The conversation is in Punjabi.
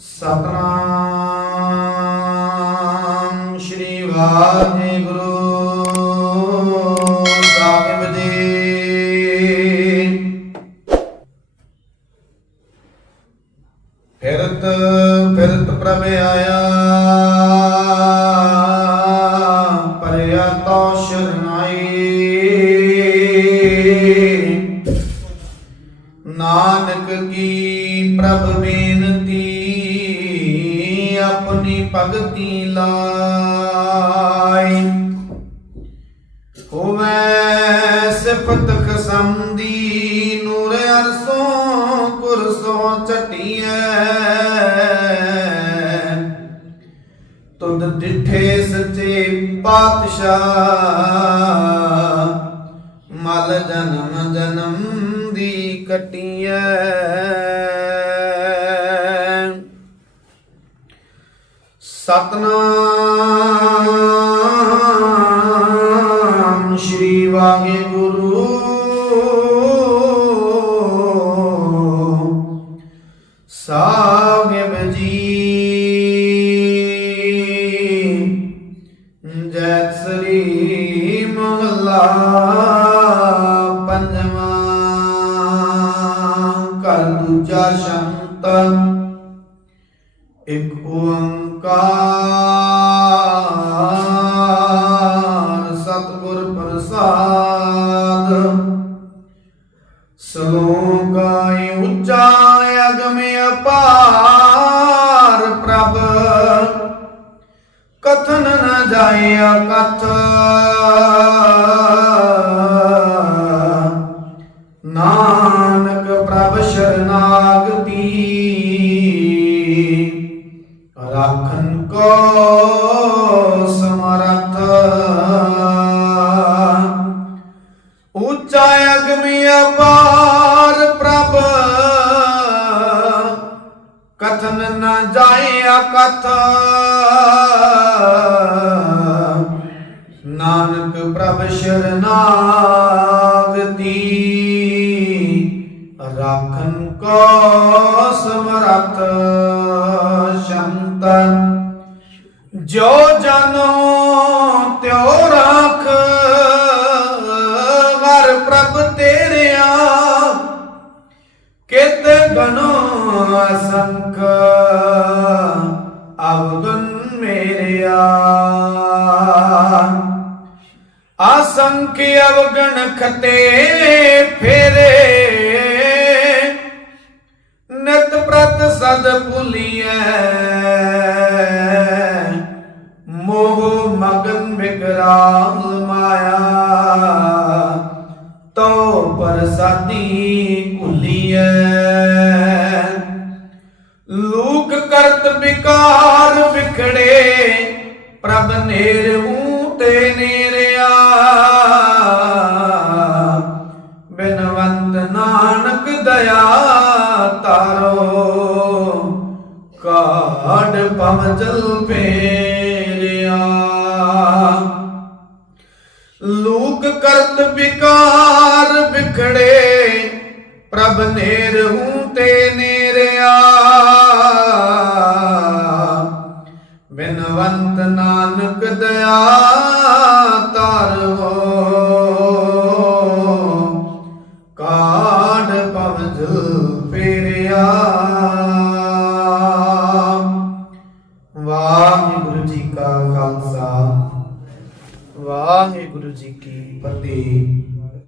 ਸਤਨਾਮ ਸ਼੍ਰੀ ਵਾਹਿਗੁਰੂ। ਸਾਹਿਬ ਜੀ। ਫਿਰਤ ਫਿਰਤ ਪ੍ਰਭ ਆਇਆ। ਪਰਿਆ ਤੋ ਸ਼ਰਨਾਈ ਨਾਨਕ ਕੀ ਪ੍ਰਭ ਬੇਨਤੀ ਆਪਣੀ ਭਗਤੀ ਲਾਈ। ਹੋਵੇ ਸਿਫਤ ਖਸਮ ਦੀ ਨੂਰ ਅਰਸੋਂ ਕੁਰਸੋਂ ਚਟੀਐ ਤੁਧ ਡਿਠੇ ਸੱਚੇ ਪਾਤਸ਼ਾਹ। ਮਲ ਜਨਮ ਜਨਮ ਦੀ ਕਟੀਐ। ਸਤਨਾਮ ਸ਼੍ਰੀ ਵਾਹਿਗੁਰੂ ਸਾਹਿਬ ਜੀ ਜੈ ਸ੍ਰੀ ਮਹਲਾ ਪੰਜਵਾਂ ਕਰ ਦੂਜਾ ਸ਼ੰਤ ਇਕ ਓੰਕਾਰ ਸਤਿਗੁਰ ਪ੍ਰਸਾਦ। ਸਲੋਕਾਇ ਉੱਚਾ ਅਗਮ ਅਪਾਰ ਪ੍ਰਭ। ਕਥਨ ਨ ਜਾਏ ਅਕਥ ਨਾਨਕ ਪ੍ਰਭ ਸ਼ਰਨਾਗਤੀ। ਰਾਖਨ ਕੋ ਸਮਰਥ। ਉੱਚਾ ਅਗਮੀ ਅਪਾਰ ਪ੍ਰਭ। ਕਥਨ ਨ ਜਾਏ ਅਕਥ ਨਾਨਕ ਪ੍ਰਭ ਸ਼ਰਨਾਗਤੀ। ਰਾਖਨ ਕੋ ਸਮਰਥ। ਅਸੰਖ ਅਵਗਣ ਖਤੇ ਫੇਰੇ। ਨਤ ਪ੍ਰਤ ਸਦ ਭੁਲੀਐ। ਮੋਹ ਮਗਨ ਵਿਕਰਾਲ ਮਾਇਆ। ਤੋ ਪ੍ਰਸਾਦੀ ਭੁਲੀਐ। ਲੋਕ ਕਰਤ ਵਿਕਾਰ ਵਿਖੜੇ ਪ੍ਰਭ ਨੇਰਹੂ ਕਾਢ ਪੇਰਿਆ ਲੋਕ ਕਰਤ ਵਿਕਾਰ ਵਿਖੜੇ ਪ੍ਰਭ ਨੇਰਹੂ ਤੇ ਨੇ ਵਾਹਿਗੁਰੂ ਜੀ ਕੀ ਫਤਿਹ।